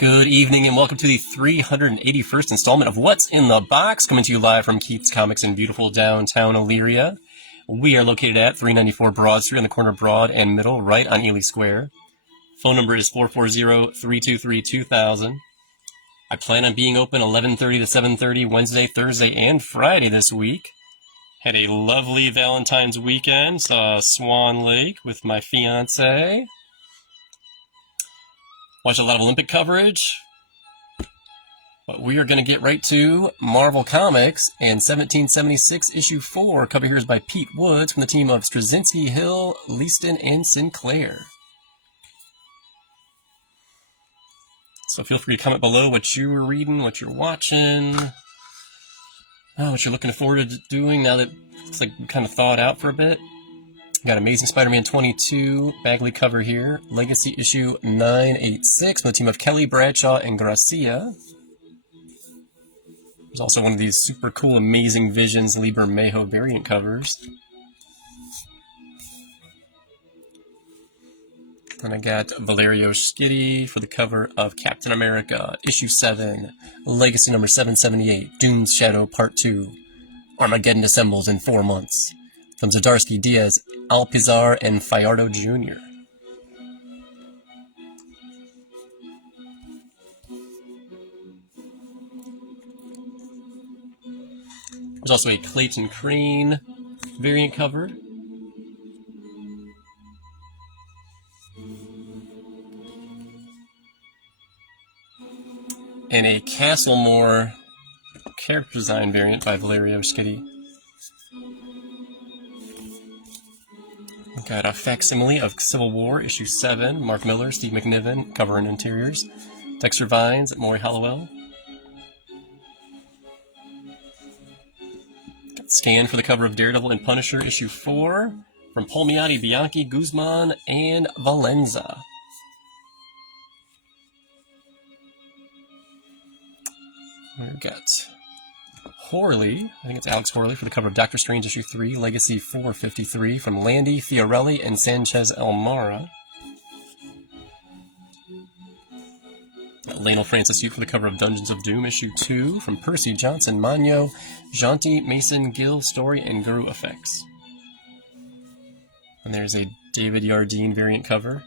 Good evening and welcome to the 381st installment of What's in the Box, coming to you live from Keith's Comics in beautiful downtown Elyria. We are located at 394 Broad Street on the corner of Broad and Middle, right on Ely Square. Phone number is 440-323-2000. I plan on being open 11:30 to 7:30 Wednesday, Thursday, and Friday this week. Had a lovely Valentine's weekend, saw Swan Lake with my fiance. Watched a lot of Olympic coverage. But we are going to get right to Marvel Comics and 1776 issue 4. Cover here is by Pete Woods from the team of Straczynski, Hill, Leaston, and Sinclair. So feel free to comment below what you were reading, what you're watching, what you're looking forward to doing now that it's like kind of thawed out for a bit. Got Amazing Spider-Man 22 Bagley cover here. Legacy issue 986 from the team of Kelly, Bradshaw, and Gracia. There's also one of these super cool Amazing Visions Liber Mayho variant covers. And I got Valerio Schiti for the cover of Captain America issue 7, Legacy number 778, Doom's Shadow Part 2. Armageddon assembles in 4 months. From Zdarsky, Diaz, Alpizar, and Fajardo Jr. There's also a Clayton Crane variant cover. And a Castlemore character design variant by Valerio Schiti. Got a facsimile of Civil War, issue 7, Mark Miller, Steve McNiven, cover and interiors. Dexter Vines, Maury Hollowell. Got Scan for the cover of Daredevil and Punisher, issue 4, from Palmiotti, Bianchi, Guzman, and Valenza. We've got Horley, I think it's Alex Horley, for the cover of Doctor Strange issue 3, Legacy 453, from Landy, Fiorelli, and Sanchez Elmara. Lionel Francis Yu for the cover of Dungeons of Doom issue 2, from Percy Johnson, Magno, Janti, Mason, Gill, Story, and Guru Effects. And there's a David Yardine variant cover.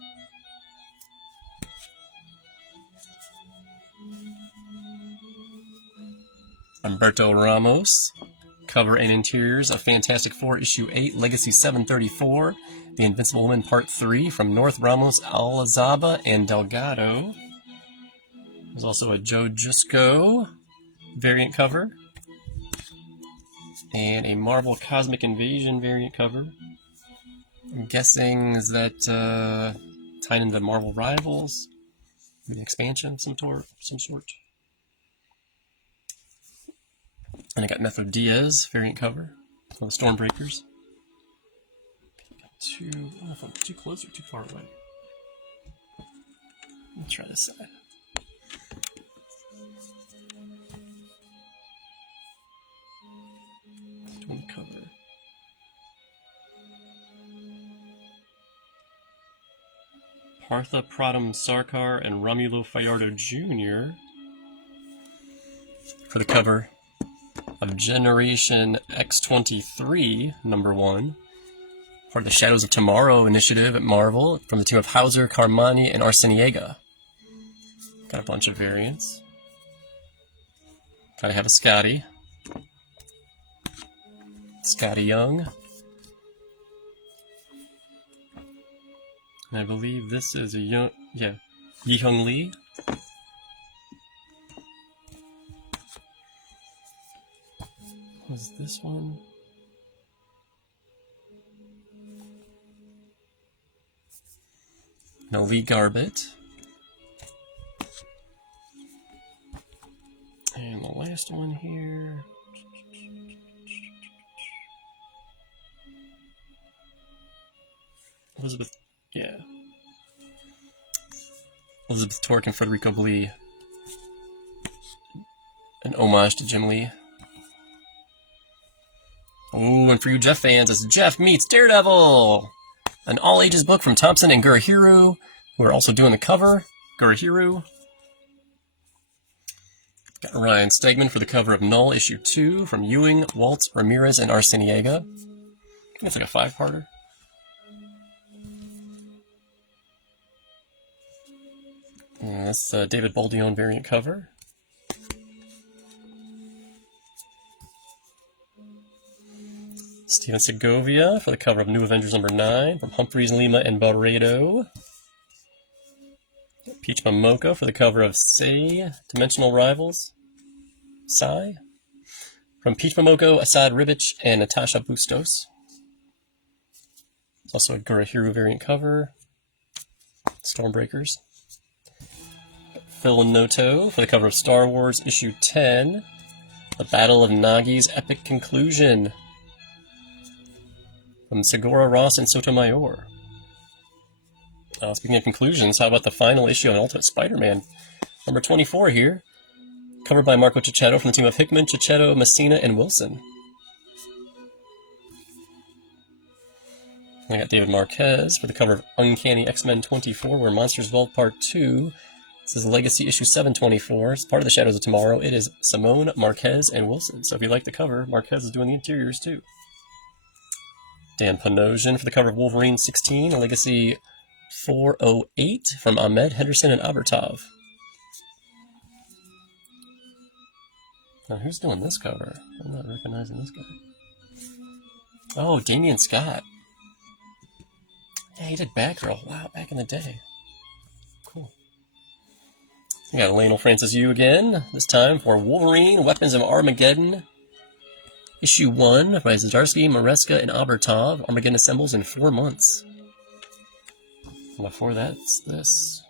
Humberto Ramos, cover and interiors of Fantastic Four issue 8, Legacy 734, The Invincible Woman Part 3, from North, Ramos, Alazaba, and Delgado. There's also a Joe Jusko variant cover, and a Marvel Cosmic Invasion variant cover. I'm guessing, is that tied into Marvel Rivals? An expansion of some sort? And I got Method Diaz variant cover for the Stormbreakers. I don't know if I'm too close or too far away. Let's try this side. Doing cover. Partha Pradam Sarkar and Romulo Fajardo Jr. for the cover of Generation X-23, number 1, part of the Shadows of Tomorrow initiative at Marvel, from the team of Hauser, Carmani, and Arciniega. Got a bunch of variants. Gotta have a Scotty. Scotty Young. And I believe this is a young, Yi-Hung Lee. Was this one? No, Lee Garbett. And the last one here. Elizabeth Tork and Federico Blee. An homage to Jim Lee. Ooh, and for you Jeff fans, it's Jeff Meets Daredevil! An all-ages book from Thompson and Gurahiru, who are also doing the cover. Gurahiru. Got Ryan Stegman for the cover of Null issue 2 from Ewing, Waltz, Ramirez, and Arciniega. It's like a 5-parter. And that's the David Baldion variant cover. Steven Segovia for the cover of New Avengers number 9 from Humphreys, Lima, and Barredo. Peach Momoko for the cover of Say, Dimensional Rivals. Sai. From Peach Momoko, Asad Ribic, and Natasha Bustos. It's also a Gurahiru variant cover. Stormbreakers. Phil Noto for the cover of Star Wars issue 10. The Battle of Nagi's Epic Conclusion. From Segura, Ross, and Sotomayor. Speaking of conclusions, how about the final issue of Ultimate Spider-Man? Number 24 here. Covered by Marco Cicchetto from the team of Hickman, Cicchetto, Messina, and Wilson. I got David Marquez for the cover of Uncanny X-Men 24, where Monsters Vault Part 2. This is Legacy issue 724. It's part of the Shadows of Tomorrow. It is Simone, Marquez, and Wilson. So if you like the cover, Marquez is doing the interiors too. Dan Panosian for the cover of Wolverine 16, Legacy 408 from Ahmed, Henderson, and Abertov. Now, who's doing this cover? I'm not recognizing this guy. Oh, Damian Scott. Yeah, he did Batgirl. Wow, back in the day. Cool. We got Lionel Francis Yu again, this time for Wolverine, Weapons of Armageddon. Issue 1 by Zdarsky, Maresca, and Abertov. Armageddon assembles in 4 months. And before that, it's this.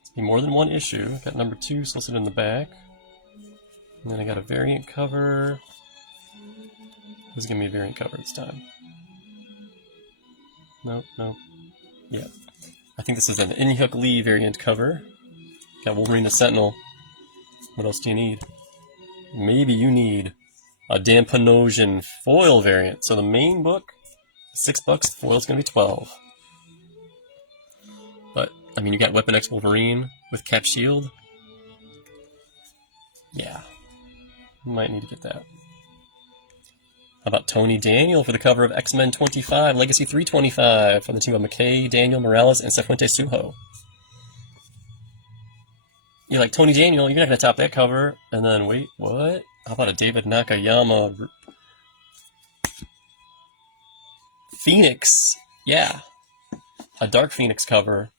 It's be more than one issue. Got number 2 listed in the back. And then I got a variant cover. Who's giving me a variant cover this time? Nope. Yeah. I think this is an In-Hyuk Lee variant cover. Got Wolverine the Sentinel. What else do you need? Maybe you need a Dan Panosian foil variant. So the main book, $6, foil's going to be $12. But, I mean, you got Weapon X Wolverine with Cap Shield. Yeah. You might need to get that. How about Tony Daniel for the cover of X-Men 25, Legacy 325 from the team of McKay, Daniel, Morales, and Cifuentes Suho. You're like, Tony Daniel, you're not going to top that cover. And then, wait, what? How about a David Nakayama Phoenix? Yeah. A Dark Phoenix cover.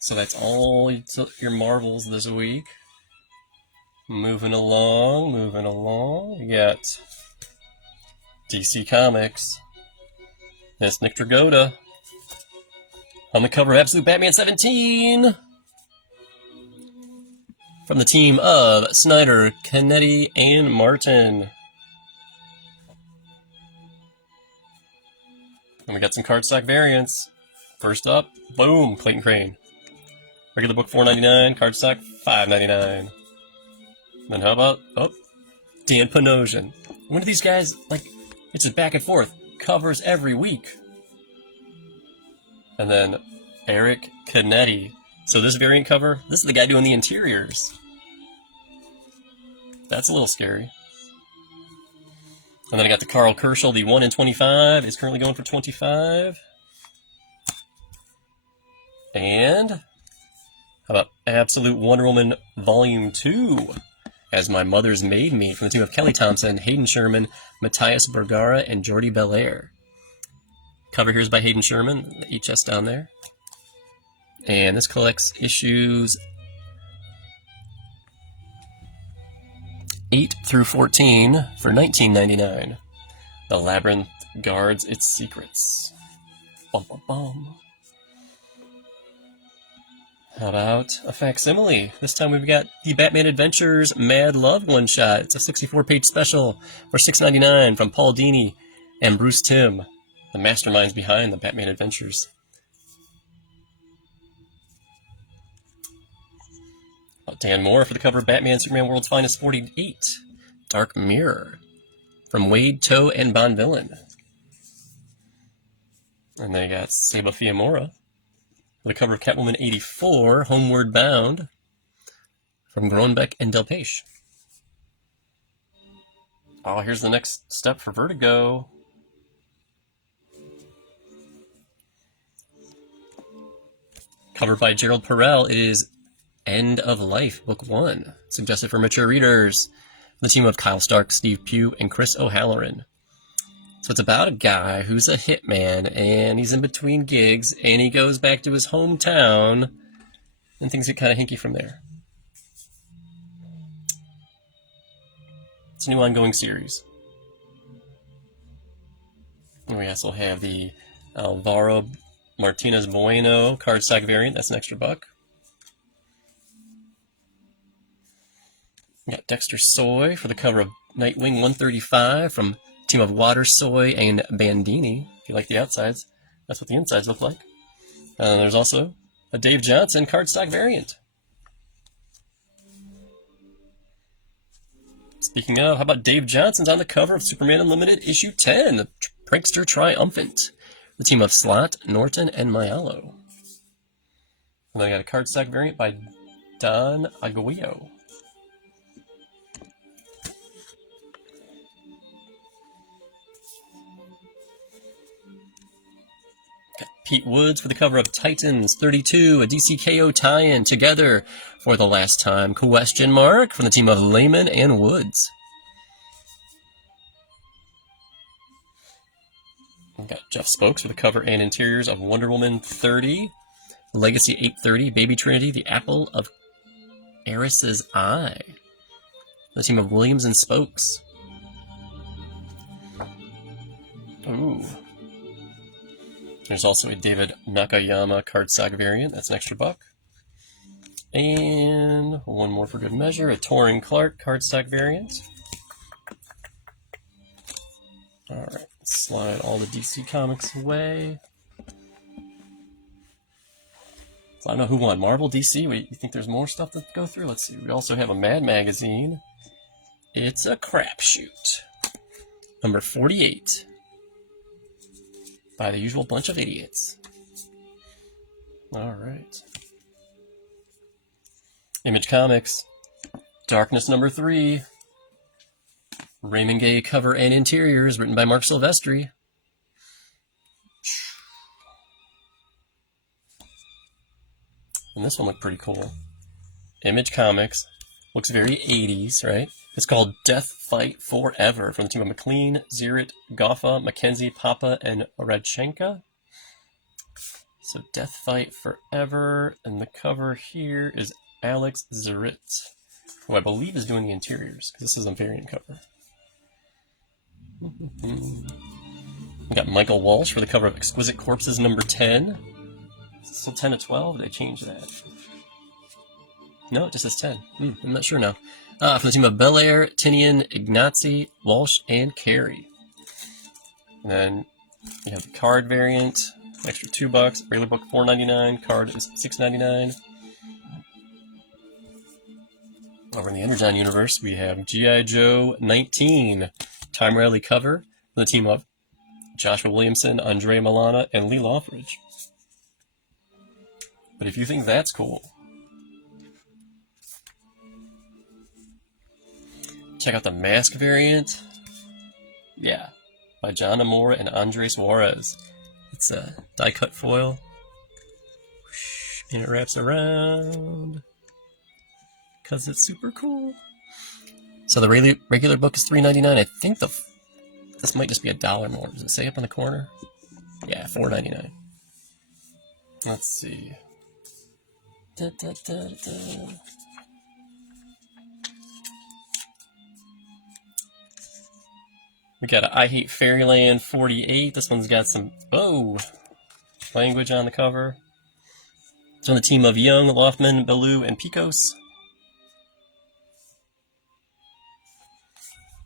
So that's all your Marvels this week. Moving along. We got DC Comics. That's Nick Dragotta on the cover of Absolute Batman 17 from the team of Snyder, Canetti, and Martin. And we got some cardstock variants. First up, boom, Clayton Crane. Regular book $4.99, cardstock $5.99. Then how about, Dan Panosian. When do these guys, it's just back and forth. Covers every week. And then Eric Canetti. So this variant cover, this is the guy doing the interiors. That's a little scary. And then I got the Carl Kerschel, the 1 in 25 is currently going for $25. And how about Absolute Wonder Woman Volume 2? As My Mother's Made Me, from the team of Kelly Thompson, Hayden Sherman, Matthias Bergara, and Jordi Belair. Cover here is by Hayden Sherman, the HS down there. And this collects issues 8 through 14 for $19.99. The Labyrinth guards its secrets. Bum, bum, bum. How about a facsimile? This time we've got the Batman Adventures Mad Love one-shot. It's a 64-page special for $6.99 from Paul Dini and Bruce Timm, the masterminds behind the Batman Adventures. Dan Moore for the cover of Batman Superman World's Finest 48, Dark Mirror, from Wade, Toe, and Bon Villain. And they got Seba Fiamora with a cover of Catwoman 84, Homeward Bound, from Groenbeck and Del Peixe. Oh, here's the next step for Vertigo. Covered by Gerald Perel, it is End of Life, Book 1. Suggested for mature readers. The team of Kyle Stark, Steve Pugh, and Chris O'Halloran. So it's about a guy who's a hitman, and he's in between gigs, and he goes back to his hometown, and things get kind of hinky from there. It's a new ongoing series. And we also have the Alvaro Martinez Bueno cardstock variant. That's an extra $1. We got Dexter Soy for the cover of Nightwing 135 from team of Water, Soy, and Bandini. If you like the outsides, that's what the insides look like. There's also a Dave Johnson cardstock variant. Speaking of, how about Dave Johnson's on the cover of Superman Unlimited issue 10, the Prankster Triumphant, the team of Slott, Norton, and Maiello. And then I got a cardstock variant by Don Aguillo. Pete Woods for the cover of Titans 32, a DCKO tie-in together for the last time, question mark, from the team of Lehman and Woods. We've got Jeff Spokes for the cover and interiors of Wonder Woman 30, Legacy 830, Baby Trinity, the Apple of Eris's Eye. The team of Williams and Spokes. Ooh. There's also a David Nakayama cardstock variant. That's an extra $1. And one more for good measure, a Torin Clark cardstock variant. All right, slide all the DC Comics away. So I don't know who won, Marvel, DC? You think there's more stuff to go through? Let's see. We also have a Mad Magazine. It's a crapshoot. Number 48. By the usual bunch of idiots. All right. Image Comics. Darkness number 3. Raymond Gay cover and interiors, written by Mark Silvestri. And this one looked pretty cool. Image Comics. Looks very 80s, right? It's called Death Fight Forever from the team of McLean, Zirit, Goffa, McKenzie, Papa, and Radchenka. So Death Fight Forever, and the cover here is Alex Zirit, who I believe is doing the interiors, because this is a variant cover. We got Michael Walsh for the cover of Exquisite Corpses number 10. Is it still 10 to 12? They changed that. No, it just says 10. I'm not sure now. From the team of Belair, Tinian, Ignazi, Walsh, and Carey. And then we have the card variant, extra $2. Regular book $4.99. Card is $6.99. Over in the Energon universe, we have G.I. Joe 19, Time Riley cover from the team of Joshua Williamson, Andre Milana, and Lee Lothridge. But if you think that's cool, check out the Mask variant. Yeah, by John Amore and Andres Juarez. It's a die-cut foil. And it wraps around, because it's super cool. So the regular book is $3.99. I think this might just be $1 more. Does it say up in the corner? Yeah, $4.99. Let's see. We got a I Hate Fairyland 48. This one's got some language on the cover. It's on the team of Young, Loftman, Ballou, and Picos.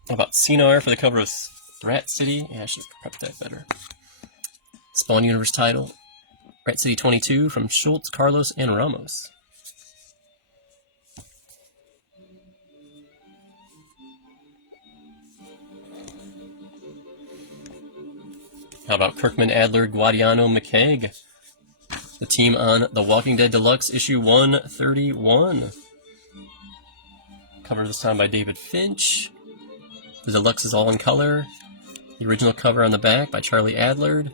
How about Cinar for the cover of Rat City? Yeah, I should have prepped that better. Spawn Universe title. Rat City 22 from Schultz, Carlos, and Ramos. How about Kirkman, Adler, Guadiano, McKeag? The team on The Walking Dead Deluxe, issue 131. Cover this time by David Finch. The Deluxe is all in color. The original cover on the back by Charlie Adler.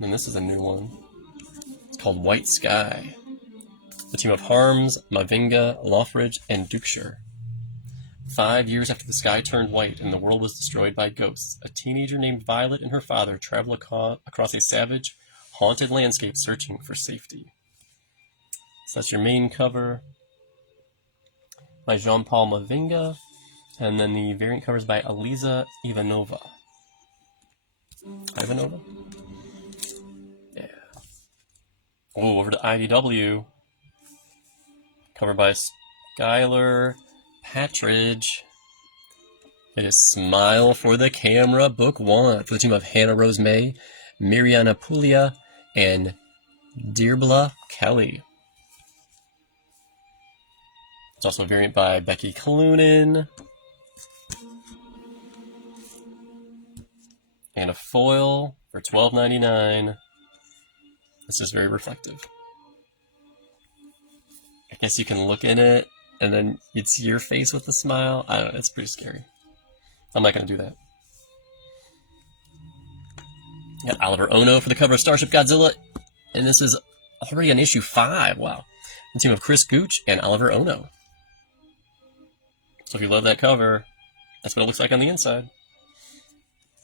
And this is a new one. It's called White Sky. The team of Harms, Mavinga, Lothridge, and Dukeshire. 5 years after the sky turned white and the world was destroyed by ghosts, a teenager named Violet and her father travel across a savage, haunted landscape searching for safety. So that's your main cover by Jean-Paul Mavinga, and then the variant covers by Eliza Ivanova. Ivanova? Yeah. Oh, over to IDW. Covered by Skylar Patridge. It is Smile for the Camera, Book 1, for the team of Hannah Rose May, Miriana Puglia, and Dirbla Kelly. It's also a variant by Becky Cloonan. And a foil for $12.99. This is very reflective. I guess you can look in it, and then you'd see your face with a smile. I don't know, it's pretty scary. I'm not going to do that. Got Oliver Ono for the cover of Starship Godzilla, and this is already on issue 5. Wow. The team of Chris Gooch and Oliver Ono. So if you love that cover, that's what it looks like on the inside.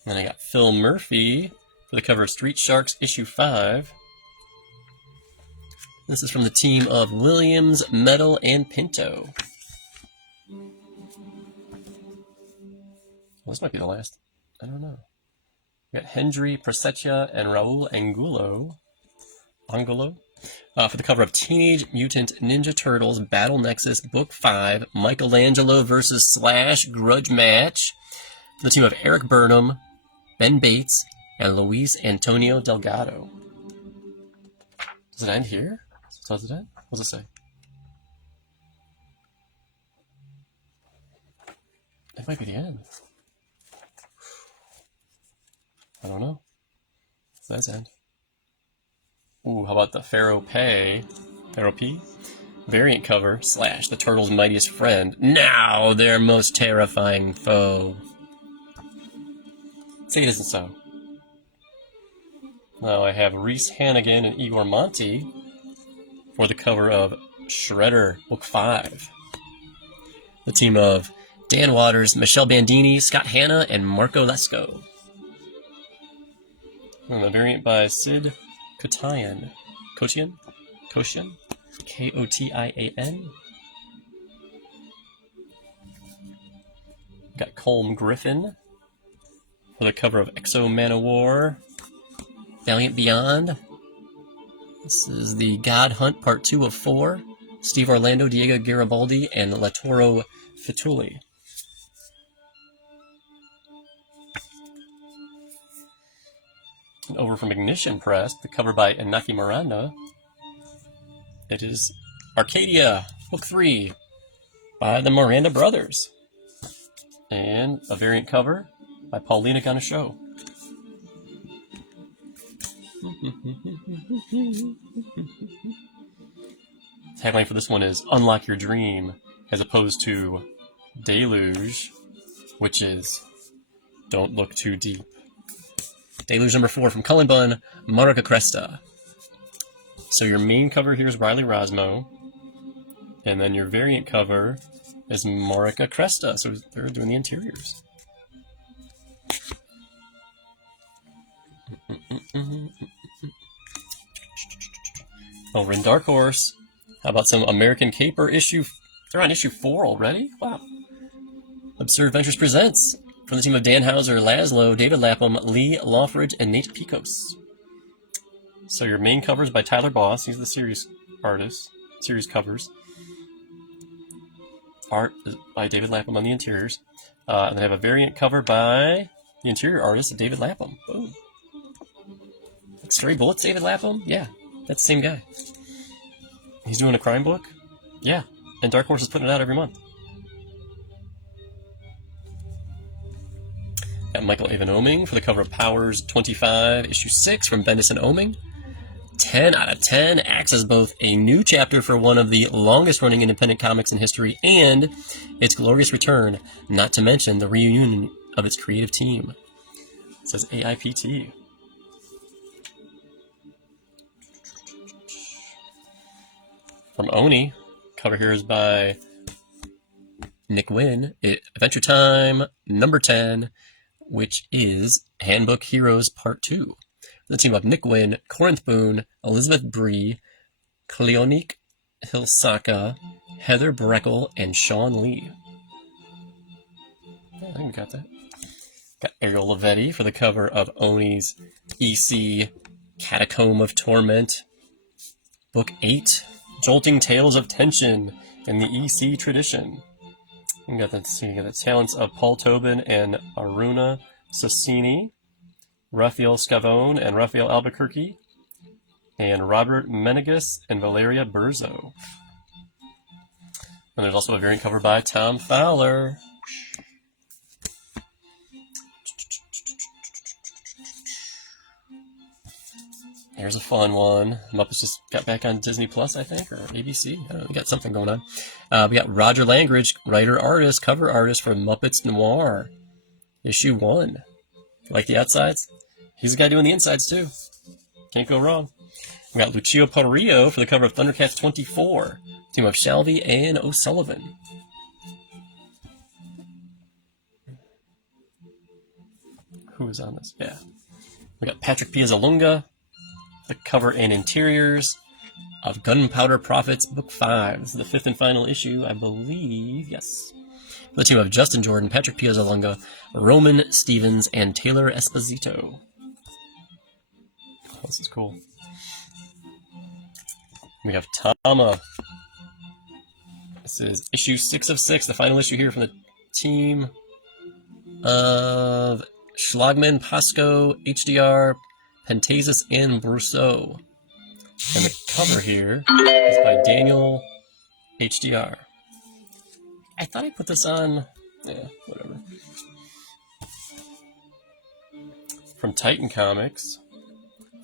And then I got Phil Murphy for the cover of Street Sharks issue 5. This is from the team of Williams, Metal, and Pinto. Well, this might be the last. I don't know. We got Hendry Preseccia and Raul Angulo for the cover of Teenage Mutant Ninja Turtles Battle Nexus Book 5, Michelangelo vs. Slash Grudge Match, for the team of Eric Burnham, Ben Bates, and Luis Antonio Delgado. Does it end here? Does it end? What does it say? It might be the end. I don't know. Does that end? Ooh, how about the Pharaoh P variant cover / the Turtles' mightiest friend, now their most terrifying foe. Say it isn't so. Now I have Reese Hannigan and Igor Monti for the cover of Shredder Book 5. The team of Dan Waters, Michelle Bandini, Scott Hanna, and Marco Lesko. And the variant by Sid Kotian. Kotian? K-O-T-I-A-N. Got Colm Griffin for the cover of Exo Manowar, Valiant Beyond. This is the God Hunt Part 2 of 4. Steve Orlando, Diego Garibaldi, and Latoro Fituli. And over from Ignition Press, the cover by Inaki Miranda. It is Arcadia, Book 3, by the Miranda Brothers. And a variant cover by Paulina Ganesho. Tagline for this one is Unlock Your Dream, as opposed to Deluge, which is Don't Look Too Deep. Deluge number 4 from Cullen Bunn, Marika Cresta. So your main cover here is Riley Rosmo, and then your variant cover is Marika Cresta. So they're doing the interiors. Over in Dark Horse, how about some American Caper issue? They're on issue 4 already? Wow. Absurd Ventures presents, from the team of Dan Hauser, Laszlo, David Lapham, Lee Lothridge, and Nate Picos. So your main cover is by Tyler Boss. He's the series artist. Series covers. Art is by David Lapham on the interiors. And they have a variant cover by the interior artist, David Lapham. Boom. Like Stray Bullets, David Lapham? Yeah, that's the same guy. He's doing a crime book? Yeah. And Dark Horse is putting it out every month. Got Michael Avon Oeming for the cover of Powers 25, issue 6 from Bendis and Oeming. 10 out of 10 acts as both a new chapter for one of the longest running independent comics in history and its glorious return, not to mention the reunion of its creative team. It says AIPT. From Oni, cover here is by Nick Wynn. Adventure Time number 10, which is Handbook Heroes Part 2. The team of Nick Wynn, Corinth Boone, Elizabeth Bree, Cleonique Hilsaka, Heather Breckel, and Sean Lee. I think we got that. Got Ariel Lavetti for the cover of Oni's EC Catacomb of Torment, Book 8, Jolting Tales of Tension in the EC Tradition. We got the talents of Paul Tobin and Aruna Sassini, Raphael Scavone and Raphael Albuquerque, and Robert Menegas and Valeria Burzo. And there's also a variant cover by Tom Fowler. Here's a fun one. Muppets just got back on Disney Plus, I think, or ABC. I don't know, we got something going on. We got Roger Langridge, writer-artist, cover artist for Muppets Noir, issue 1. You like the outsides? He's the guy doing the insides, too. Can't go wrong. We got Lucio Parrillo for the cover of Thundercats 24, team of Shalvey and O'Sullivan. Who is on this? Yeah. We got Patrick Piazzalunga, the cover and interiors of Gunpowder Prophets, Book 5. This is the 5th and final issue, I believe. Yes. The team of Justin Jordan, Patrick Piazzalunga, Roman Stevens, and Taylor Esposito. Oh, this is cool. We have Tama. This is issue 6 of 6, the final issue here from the team of Schlagman, Pasco, HDR, Pentazis, and Brousseau. And the cover here is by Daniel HDR. I thought I put this on... Yeah, whatever. From Titan Comics,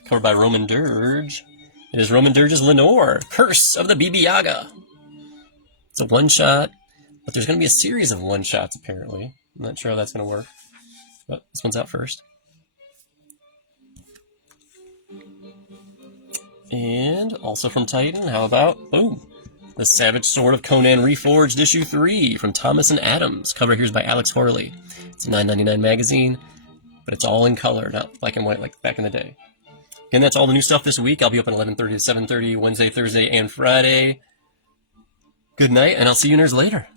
covered by Roman Dirge. It is Roman Dirge's Lenore, Curse of the Baba Yaga. It's a one-shot, but there's going to be a series of one-shots, apparently. I'm not sure how that's going to work. But this one's out first. And also from Titan, how about, boom, The Savage Sword of Conan Reforged, issue 3 from Thomas and Adams. Cover here's by Alex Horley. It's a $9.99 magazine, but it's all in color, not black and white like back in the day. And that's all the new stuff this week. I'll be open 11:30 to 7:30 Wednesday, Thursday, and Friday. Good night, and I'll see you nerds later.